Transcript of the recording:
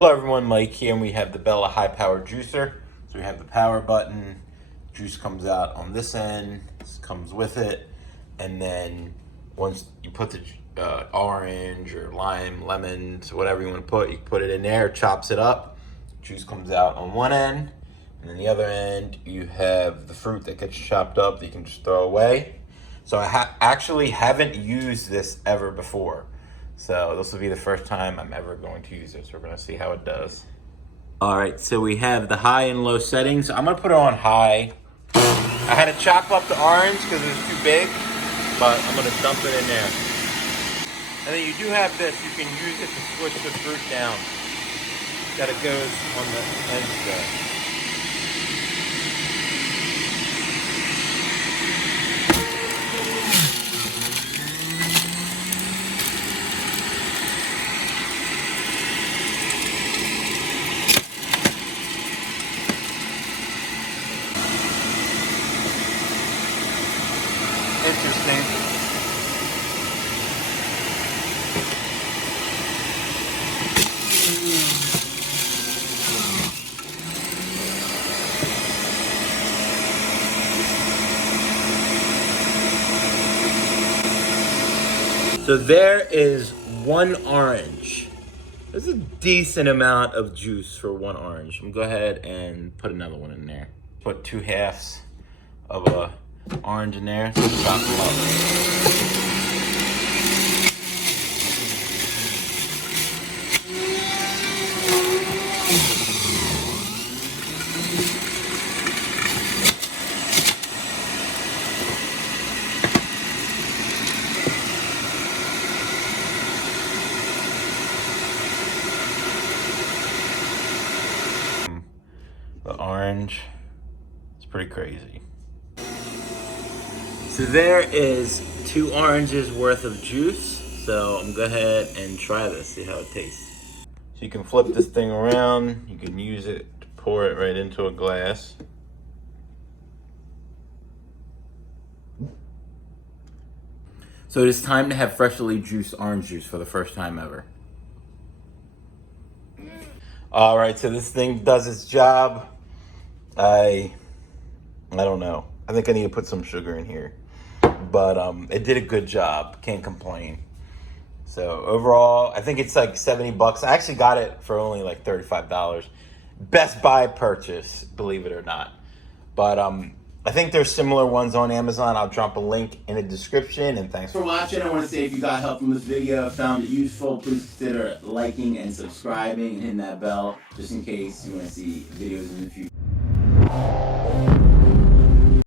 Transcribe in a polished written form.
Hello everyone, Mike here, and we have the Bella high power juicer. So we have the power button, juice comes out on this end, this comes with it, and then once you put the orange or lime, lemons, whatever you want to put, you put it in there, it chops it up, juice comes out on one end, and then the other end you have the fruit that gets chopped up that you can just throw away. So I actually haven't used this ever before. So this will be the first time I'm ever going to use it. So we're going to see how it does. All right, so we have the high and low settings. I'm going to put it on high. I had to chop up the orange because it was too big, but I'm going to dump it in there. And then you do have this. You can use it to switch the fruit down. That it goes on the ends there. Interesting. So there is one orange. There's a decent amount of juice for one orange. I'm gonna go ahead and put another one in there. Put 2/2 of a orange in there. Chop them up. The orange, it's pretty crazy. So there is 2 oranges worth of juice. So I'm gonna go ahead and try this, see how it tastes. So you can flip this thing around. You can use it to pour it right into a glass. So it is time to have freshly juiced orange juice for the first time ever. All right, so this thing does its job. I don't know. I think I need to put some sugar in here, but it did a good job. Can't complain. So overall, I think it's like 70 bucks. I actually got it for only like $35. Best Buy purchase, believe it or not. But I think there's similar ones on Amazon. I'll drop a link in the description, and thanks for watching. I want to say if you got help from this video, found it useful, please consider liking and subscribing and hitting that bell just in case you want to see videos in the future.